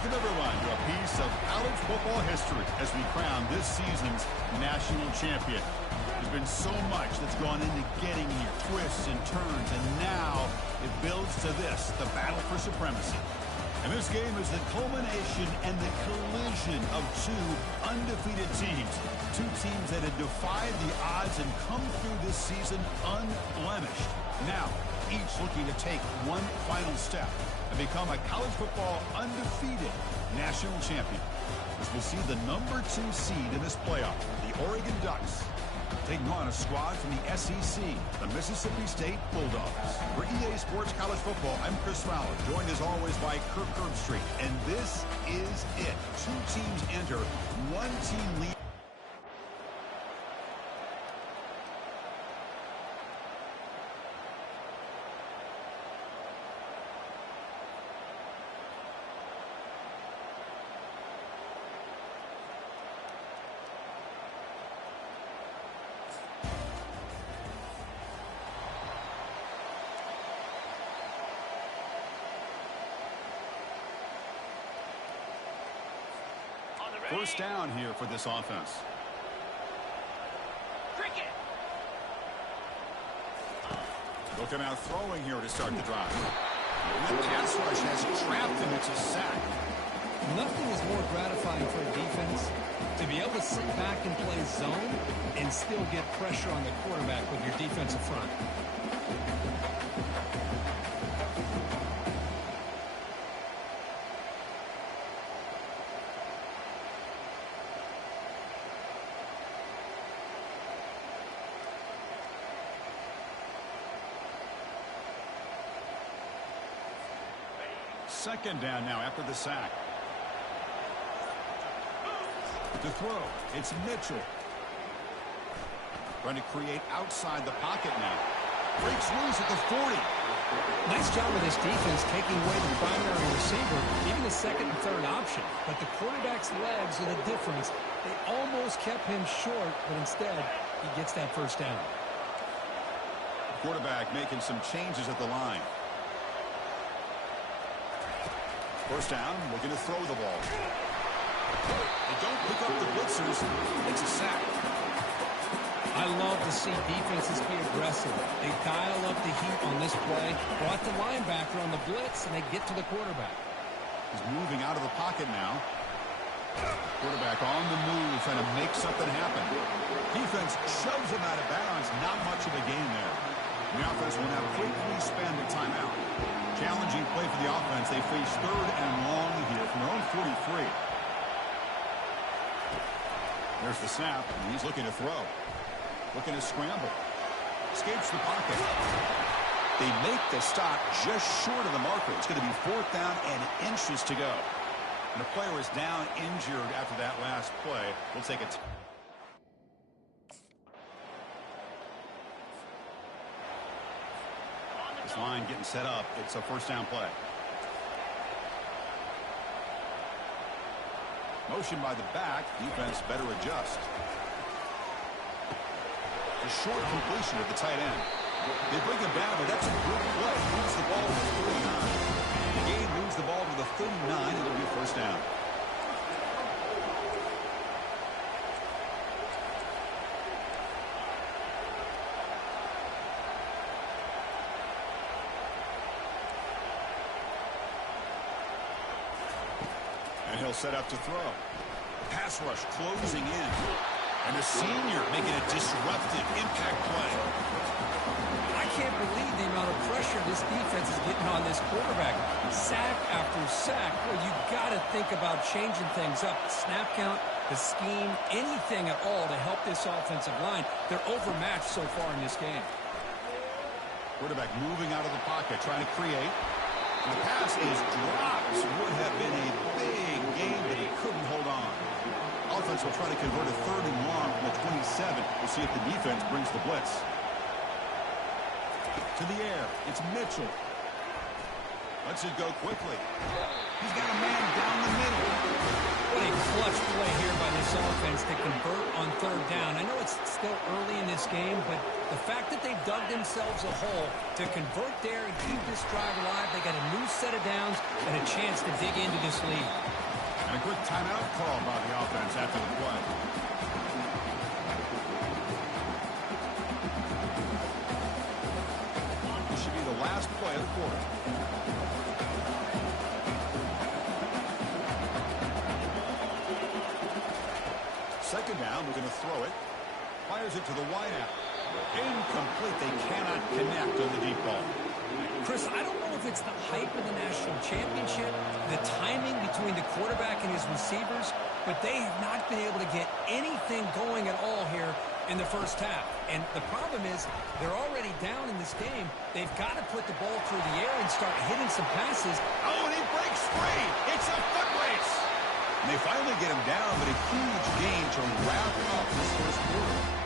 Welcome, everyone, to a piece of college football history as we crown this season's national champion. There's been so much that's gone into getting here, twists and turns, and now it builds to this, the battle for supremacy. And this game is the culmination and the collision of two undefeated teams. Two teams that have defied the odds and come through this season unblemished. Now, each looking to take one final step and become a college football undefeated national champion. As we'll see the #2 seed in this playoff, the Oregon Ducks, taking on a squad from the SEC, the Mississippi State Bulldogs. For EA Sports College Football, I'm Chris Fowler, joined as always by Kirk Herbstreit. And this is it. Two teams enter, one team lead. First down here for this offense. Looking out throwing here to start the drive. And the pass rush has trapped him. It's a sack. Nothing is more gratifying for a defense to be able to sit back and play zone and still get pressure on the quarterback with your defensive front. Second down now after the sack. To throw, it's Mitchell. Trying to create outside the pocket now. Breaks loose at the 40. Nice job of this defense taking away the primary receiver, even the second and third option. But the quarterback's legs are the difference. They almost kept him short, but instead, he gets that first down. Quarterback making some changes at the line. First down, looking to throw the ball. They don't pick up the blitzers. It's a sack. I love to see defenses be aggressive. They dial up the heat on this play, brought the linebacker on the blitz, and they get to the quarterback. He's moving out of the pocket now. Quarterback on the move, trying to make something happen. Defense shoves him out of bounds. Not much of a gain there. The offense will now quickly spend a timeout. Challenging play for the offense. They face third and long here from their own 43. There's the snap, and he's looking to throw. Looking to scramble. Escapes the pocket. They make the stop just short of the marker. It's going to be fourth down and inches to go. And the player is down injured after that last play. We'll take it. This line getting set up. It's a first down play. Motion by the back. Defense better adjust. A short completion at the tight end. They bring him down, but that's a good play. Moves the ball to the 39. The game moves the ball to the 39. It'll be first down. And he'll set up to throw. Pass rush closing in. And a senior making a disruptive impact play. I can't believe the amount of pressure this defense is getting on this quarterback. Sack after sack. Well, you got to think about changing things up. The snap count, the scheme, anything at all to help this offensive line. They're overmatched so far in this game. Quarterback moving out of the pocket, trying to create. And the pass is dropped. Would have been a big game, but he couldn't hold on. Offense will try to convert a third and long from the 27. We'll see if the defense brings the blitz. To the air. It's Mitchell. Lets it go quickly. He's got a man down the middle. What a clutch play here by this offense to convert on third down. I know it's still early in this game, but The fact that they've dug themselves a hole to convert there and keep this drive alive, they got a new set of downs and a chance to dig into this lead. And a quick timeout call by the offense after the play. This should be the last play of the quarter. Second down, we're going to throw it. Fires it to the wideout. Incomplete. They cannot connect on the deep ball. Chris, I don't know if it's the hype of the national championship, the timing between the quarterback and his receivers, but they have not been able to get anything going at all here in the first half. And the problem is they're already down in this game. They've got to put the ball through the air and start hitting some passes. Oh, and he breaks free. It's a foot race. And they finally get him down, but a huge gain to wrap up this first quarter.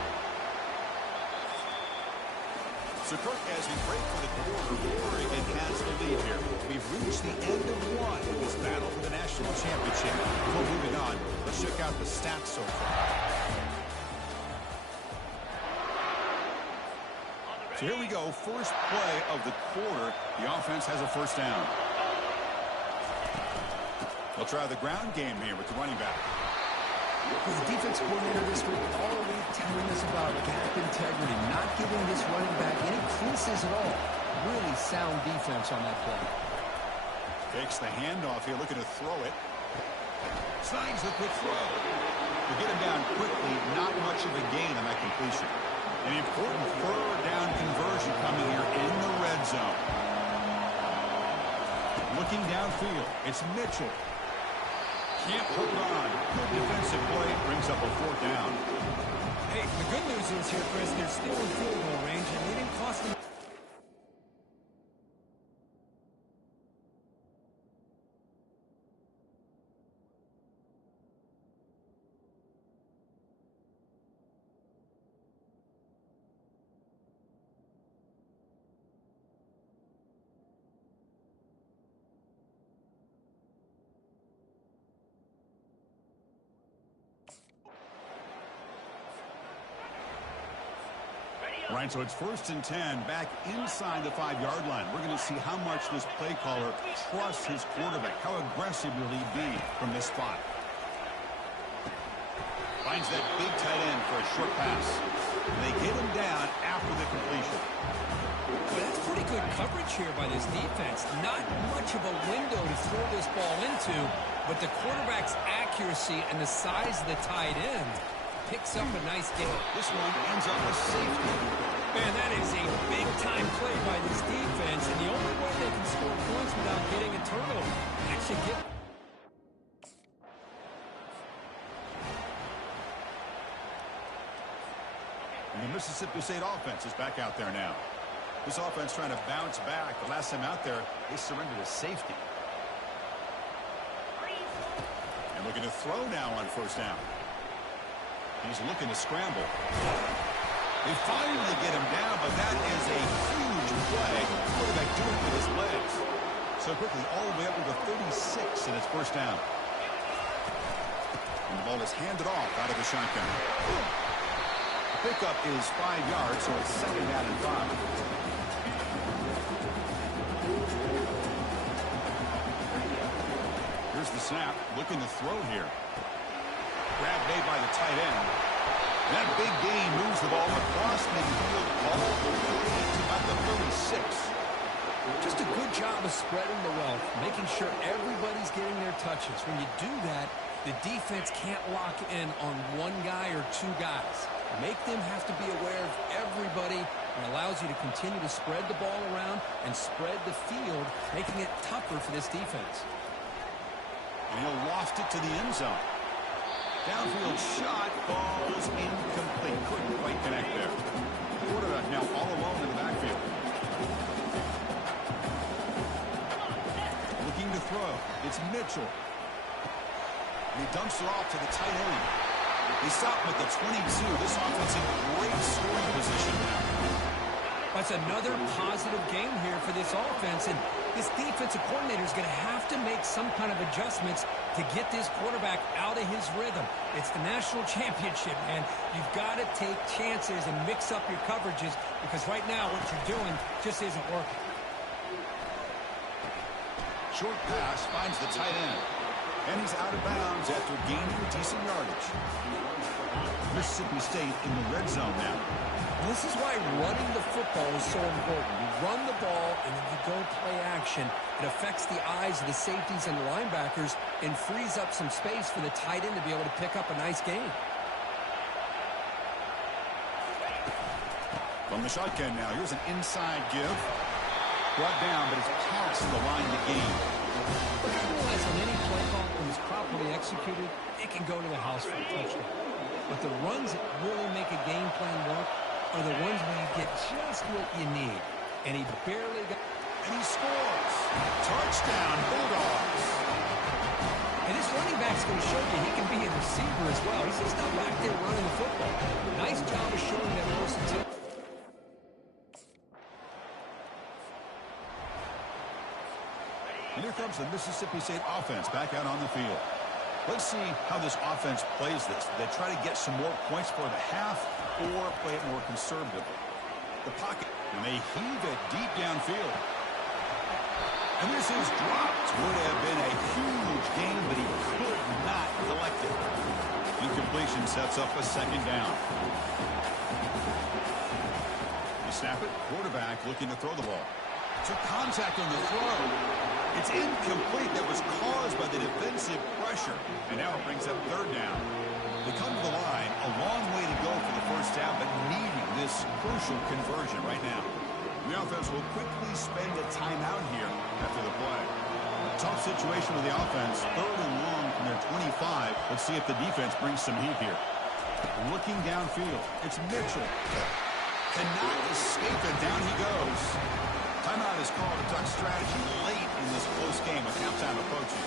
So, Kirk, as we break for the quarter, Oregon has the lead here. We've reached the end of one in this battle for the national championship. Before moving on, let's check out the stats so far. So here we go, first play of the quarter. The offense has a first down. They'll try the ground game here with the running back. The defense coordinator this week already telling us about gap integrity, not giving this running back any creases at all. Really sound defense on that play. Takes the handoff here, looking to throw it. Signs the quick throw. To get him down quickly, not much of a gain on that completion. An important third down conversion coming here in the red zone. Looking downfield, it's Mitchell. Can't hold on. Good defensive play brings up a fourth down. Hey, the good news is here, Chris, they're still in field goal range, and they didn't cost them. All right, so it's 1st and 10 back inside the 5-yard line. We're going to see how much this play caller trusts his quarterback. How aggressive will he be from this spot? Finds that big tight end for a short pass. They get him down after the completion. Well, that's pretty good coverage here by this defense. Not much of a window to throw this ball into, but the quarterback's accuracy and the size of the tight end picks up a nice gain. This one ends up a safety. Man, that is a big-time play by this defense, and the only way they can score points without getting a turnover. Actually get... And the Mississippi State offense is back out there now. This offense trying to bounce back. The last time out there, they surrendered a safety. And looking to throw now on first down. He's looking to scramble. They finally get him down, but that is a huge play. Quarterback doing with his legs. So quickly, all the way up to the 36, and it's first down. And the ball is handed off out of the shotgun. The pickup is 5 yards, so it's 2nd down and 5. Here's the snap, looking to throw here. Grab made by the tight end. That big gain moves the ball across midfield all the way to about the 36. Just a good job of spreading the wealth, making sure everybody's getting their touches. When you do that, the defense can't lock in on one guy or two guys. Make them have to be aware of everybody, and allows you to continue to spread the ball around and spread the field, making it tougher for this defense. And he'll loft it to the end zone. Downfield shot falls incomplete. Couldn't quite connect there. Quarterback now all alone in the backfield. Looking to throw. It's Mitchell. And he dumps it off to the tight end. They stop him at the 22. This offense in great scoring position now. That's another positive game here for this offense, and this defensive coordinator is going to have to make some kind of adjustments to get this quarterback out of his rhythm. It's the national championship, man. You've got to take chances and mix up your coverages because right now what you're doing just isn't working. Short pass finds the tight end. And he's out of bounds after gaining decent yardage. Mississippi State in the red zone now. This is why running the football is so important. You run the ball, and then you go play action. It affects the eyes of the safeties and the linebackers and frees up some space for the tight end to be able to pick up a nice gain. From the shotgun now, here's an inside give. Brought down, but it's past the line to gain. But I realize on any play call, when it's properly executed, it can go to the house for a touchdown. But the runs that really make a game plan work are the ones where you get just what you need. And he barely got... And he scores! Touchdown, Bulldogs! And this running back's going to show you he can be a receiver as well. He's just not back there running the football. Nice job of showing that versatility. And here comes the Mississippi State offense back out on the field. Let's see how this offense plays this. Do they try to get some more points for the half or play it more conservatively? The pocket, and they heave it deep downfield. And this is dropped. Would have been a huge gain, but he could not collect it. Incompletion sets up a second down. You snap it. Quarterback looking to throw the ball. Took contact on the throw. It's incomplete. That was caused by the defensive pressure. And now it brings up third down. They come to the line. A long way to go for the first down, but needing this crucial conversion right now. The offense will quickly spend a timeout here after the play. Tough situation with the offense. Third and long from their 25. Let's see if the defense brings some heat here. Looking downfield. It's Mitchell. Cannot escape it. Down he goes. Timeout is called to talk strategy late in this close game with halftime approaching.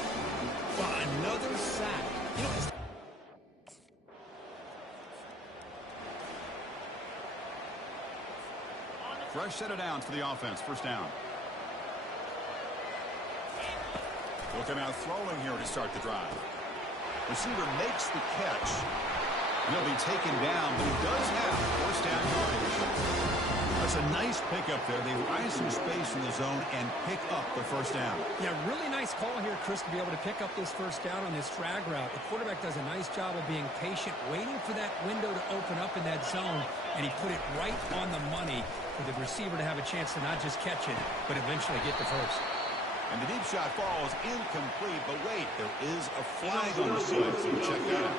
Well, another sack. You know, fresh set of downs for the offense. First down. Looking out throwing here to start the drive. Receiver makes the catch. He'll be taken down, but he does have first down yardage. That's a nice pickup there. They rise some space in the zone and pick up the first down. Yeah, really nice call here, Chris, to be able to pick up this first down on this drag route. The quarterback does a nice job of being patient, waiting for that window to open up in that zone, and he put it right on the money for the receiver to have a chance to not just catch it, but eventually get the first. And the deep shot falls incomplete, but wait, there is a flag on the play, so we'll check that out.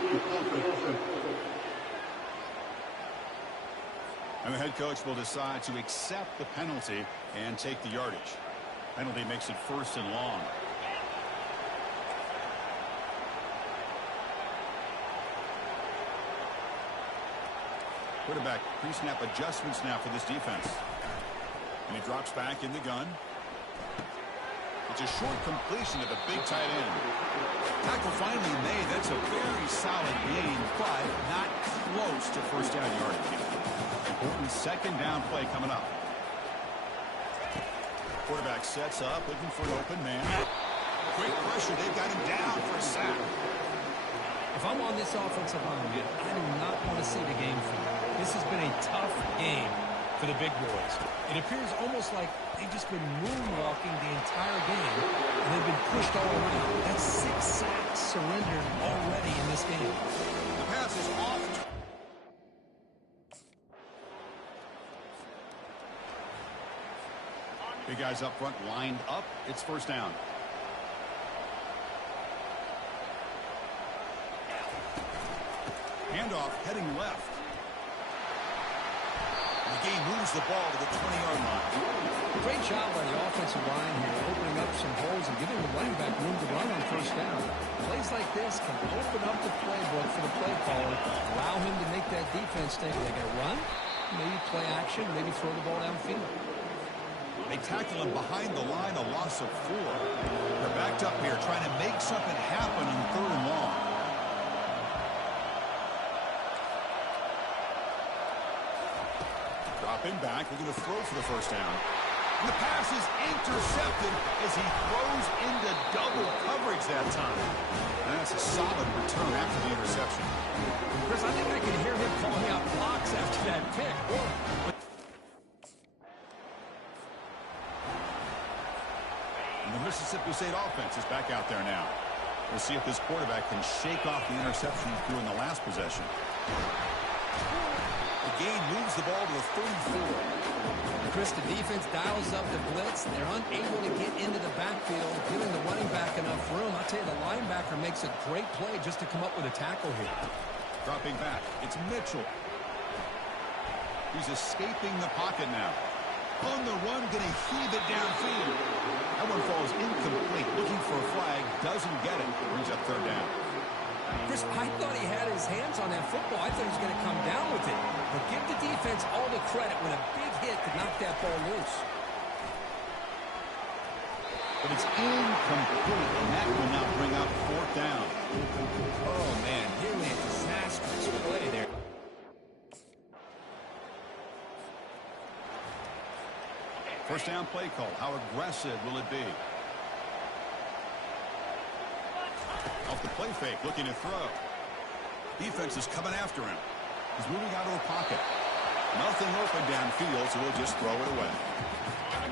And the head coach will decide to accept the penalty and take the yardage. Penalty makes it first and long. Quarterback pre-snap adjustments now for this defense. And he drops back in the gun. It's a short completion to the big tight end. Tackle finally made. That's a very solid gain, but not close to first down yardage. Important second down play coming up. Quarterback sets up, looking for an open man. Quick pressure. They've got him down for a sack. If I'm on this offensive line, man, I do not want to see the game flip. This has been a tough game for the big boys. It appears almost like they've just been moonwalking the entire game, and they've been pushed all around. That's 6 sacks surrendered already in this game. The pass is off. Big guys up front lined up. It's first down. Handoff heading left. McGee moves the ball to the 20-yard line. Great job by the offensive line here, opening up some holes and giving the running back room to run on first down. Plays like this can open up the playbook for the play caller, allow him to make that defense think, are they going to run? Maybe play action, maybe throw the ball downfield. They tackle him behind the line, a loss of 4. They're backed up here, trying to make something happen on third and long. Dropping back, looking to throw for the first down. And the pass is intercepted as he throws into double coverage that time. And that's a solid return after the interception. Chris, I think I can hear him calling out blocks after that pick. And the Mississippi State offense is back out there now. We'll see if this quarterback can shake off the interception he threw in the last possession. The gain moves the ball to the 34. Chris, the defense dials up the blitz. They're unable to get into the backfield, giving the running back enough room. I'll tell you, the linebacker makes a great play just to come up with a tackle here. Dropping back, it's Mitchell. He's escaping the pocket now. On the run, going to heave it downfield. That one falls incomplete. Looking for a flag, doesn't get it. Brings up third down. Chris, I thought he had his hands on that football. I thought he was going to come down with it. But give the defense all the credit when a big hit could knock that ball loose. But it's incomplete, and that will now bring up fourth down. Oh, man, nearly a disastrous play there. First down play call. How aggressive will it be? Off the play fake, looking to throw. Defense is coming after him. He's moving out of the pocket. Nothing open downfield, so he'll just throw it away.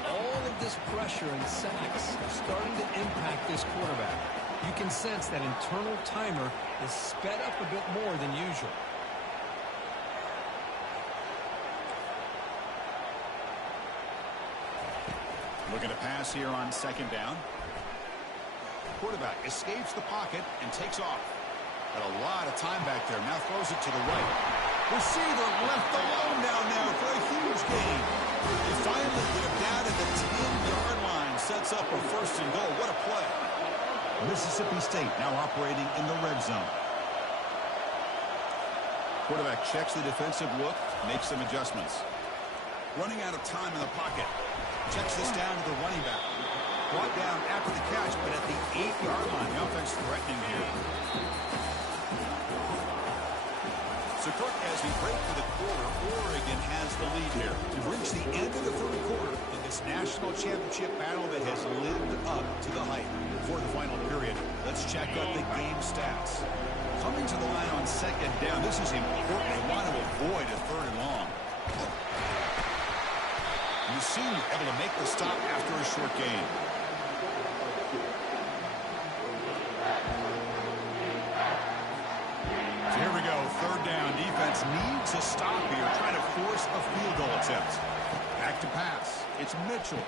All of this pressure and sacks are starting to impact this quarterback. You can sense that internal timer is sped up a bit more than usual. Looking to pass here on second down. Quarterback escapes the pocket and takes off. Got a lot of time back there. Now throws it to the right. Receiver left alone down there for a huge gain. They finally get him down at the 10-yard line. Sets up a first and goal. What a play. Mississippi State now operating in the red zone. Quarterback checks the defensive look, makes some adjustments. Running out of time in the pocket. Checks this down to the running back. Brought down after the catch, but at the 8-yard line. The offense threatening here. So, Kirk, as we break for the quarter, Oregon has the lead here. We've reached the end of the third quarter in this national championship battle that has lived up to the hype. For the final period, let's check out the game stats. Coming to the line on second down, this is important. They want to avoid a third and long. You see, able to make the stop after a short gain. So here we go, third down. Defense needs a stop here, trying to force a field goal attempt. Back to pass. It's Mitchell.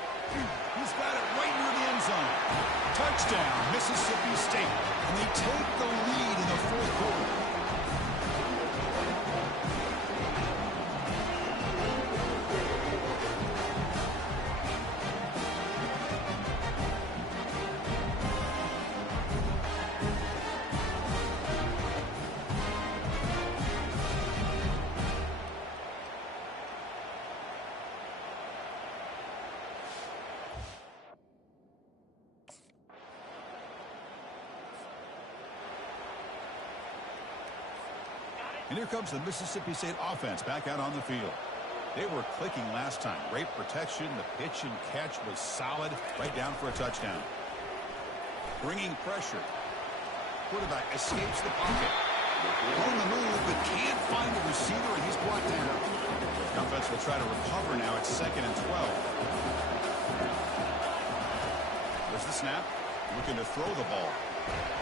He's got it right near the end zone. Touchdown, Mississippi State. And they take the lead in the fourth quarter. And here comes the Mississippi State offense back out on the field. They were clicking last time. Great protection. The pitch and catch was solid. Right down for a touchdown. Bringing pressure. Quarterback escapes the pocket. On the move, but can't find the receiver, and he's brought down. The offense will try to recover now. It's 2nd and 12. There's the snap. Looking to throw the ball.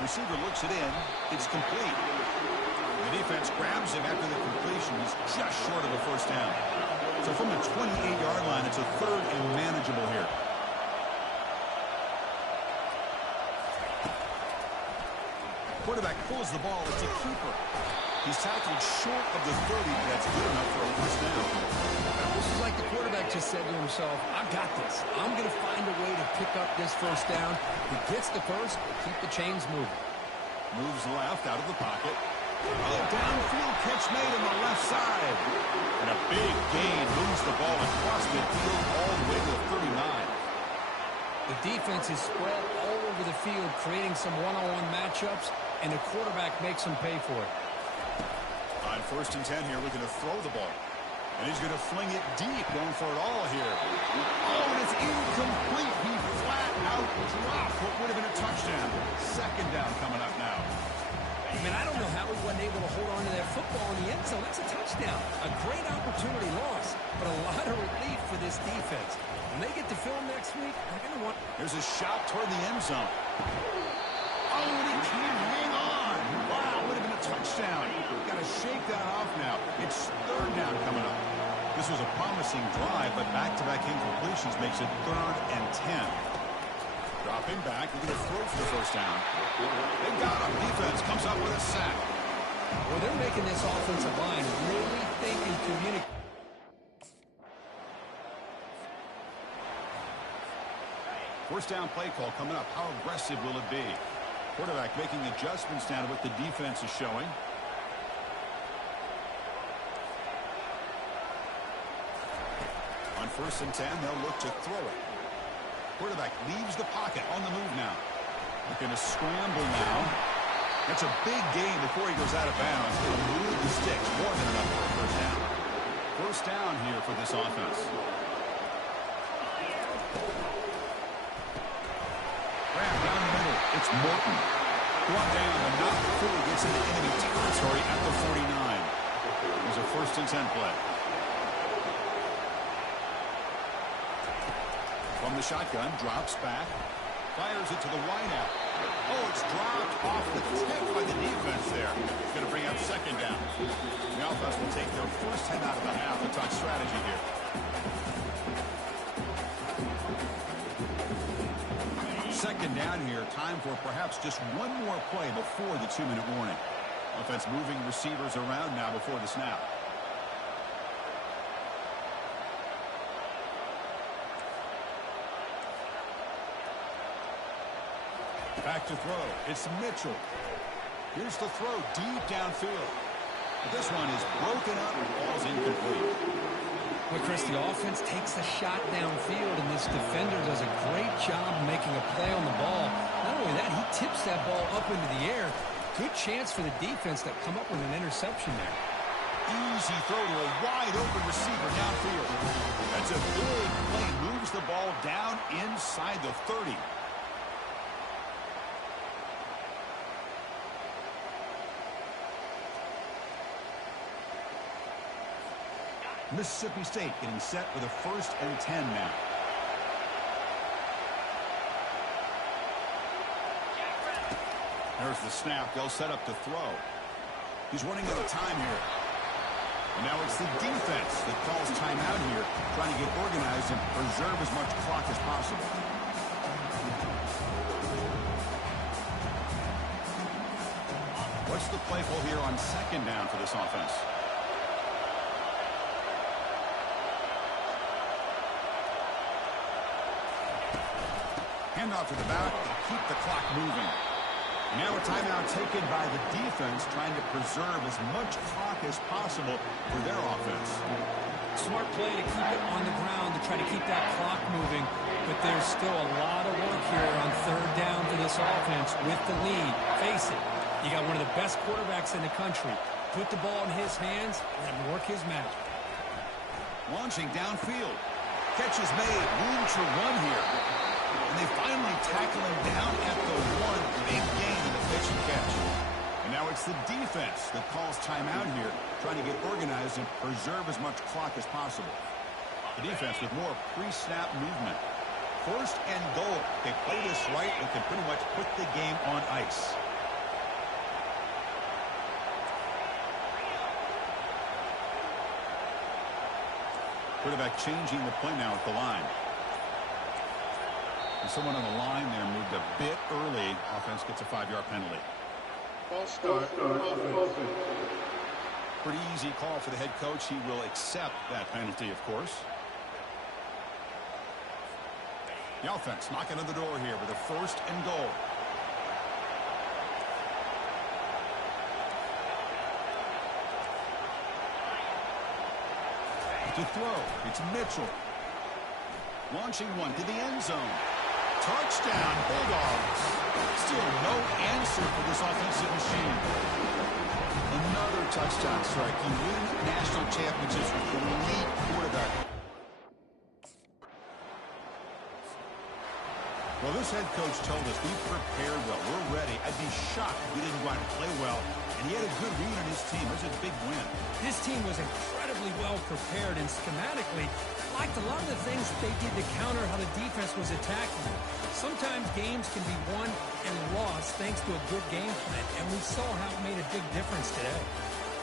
Receiver looks it in. It's complete. The defense grabs him after the completion. He's just short of the first down. So from the 28-yard line, it's a third and manageable here. Quarterback pulls the ball. It's a keeper. He's tackled short of the 30, but that's good enough for a first down. This is like the quarterback just said to himself, I got this. I'm going to find a way to pick up this first down. He gets the first, keep the chains moving. Moves left out of the pocket. Oh, downfield catch made on the left side. And a big gain moves the ball across midfield all the way to the 39. The defense is spread all over the field, creating some one-on-one matchups, and the quarterback makes them pay for it. On 1st and 10 here, looking to throw the ball. And he's going to fling it deep, going for it all here. Oh, and it's incomplete. He flat out dropped what would have been a touchdown. Second down coming up now. Man, I don't know how he wasn't able to hold on to that football in the end zone. That's a touchdown. A great opportunity loss, but a lot of relief for this defense. When they get to film next week, they're going to want... There's a shot toward the end zone. Oh, and he can't hang on. Wow, would have been a touchdown. Got to shake that off now. It's third down coming up. This was a promising drive, but back-to-back incompletions makes it 3rd and 10. Dropping back, they're going to throw for the first down. They got him. Defense comes up with a sack. Well, they're making this offensive line really think and communicate. First down play call coming up. How aggressive will it be? Quarterback making adjustments now to what the defense is showing. On 1st and 10, they'll look to throw it. Quarterback leaves the pocket on the move now. Looking to scramble now. That's a big gain before he goes out of bounds. It'll move the sticks. More than enough for a first down. First down here for this offense. Grab down the middle. It's Morton. Brought down, but not before he gets into enemy territory at the 49. There's a 1st and 10 play. From the shotgun, drops back, fires it to the wideout. Oh, it's dropped off the tip by the defense there. It's going to bring up 2nd down. The offense will take their first head out of the half and talk strategy here. Second down here, time for perhaps just one more play before the 2-minute warning. Offense moving receivers around now before the snap. Back to throw. It's Mitchell. Here's the throw deep downfield. But this one is broken up. Ball's incomplete. Well, Chris, the offense takes the shot downfield, and this defender does a great job making a play on the ball. Not only that, he tips that ball up into the air. Good chance for the defense to come up with an interception there. Easy throw to a wide-open receiver downfield. That's a big play. Moves the ball down inside the 30. Mississippi State getting set with a 1st and 10 now. There's the snap. They'll set up to throw. He's running out of time here. And now it's the defense that calls timeout here, trying to get organized and preserve as much clock as possible. What's the play call here on 2nd down for this offense? Handoff to the back to keep the clock moving. And now a timeout taken by the defense, trying to preserve as much clock as possible for their offense. Smart play to keep it on the ground to try to keep that clock moving. But there's still a lot of work here on 3rd down for this offense with the lead. Face it, you got one of the best quarterbacks in the country. Put the ball in his hands and work his magic. Launching downfield. Catch is made. Room to run here. And they finally tackle him down at the 1. Big gain in the pitch and catch. And now it's the defense that calls timeout here, trying to get organized and preserve as much clock as possible. The defense with more pre-snap movement. 1st and goal. They play this right and can pretty much put the game on ice. Quarterback changing the play now at the line. And someone on the line there moved a bit early. Offense gets a 5-yard penalty. False start. Pretty easy call for the head coach. He will accept that penalty, of course. The offense knocking on the door here with a 1st and goal. To throw, it's Mitchell. Launching one to the end zone. Touchdown, Bulldogs. Still no answer for this offensive machine. Another touchdown strike. You win national championships with Well, this head coach told us we prepared well. We're ready. I'd be shocked if we didn't go out and play well. And he had a good read on his team. It was a big win. This team was incredibly well prepared, and schematically, I liked a lot of the things they did to counter how the defense was attacking them. Sometimes games can be won and lost thanks to a good game plan, and we saw how it made a big difference today.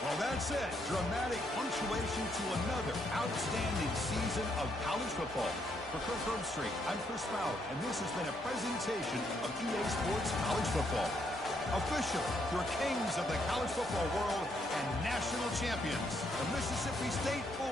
Well, that's it. Dramatic punctuation to another outstanding season of college football. For Kirk Herbstreit, I'm Chris Fowler, and this has been a presentation of EA Sports College Football. Official, your kings of the college football world and national champions, the Mississippi State Bulldogs.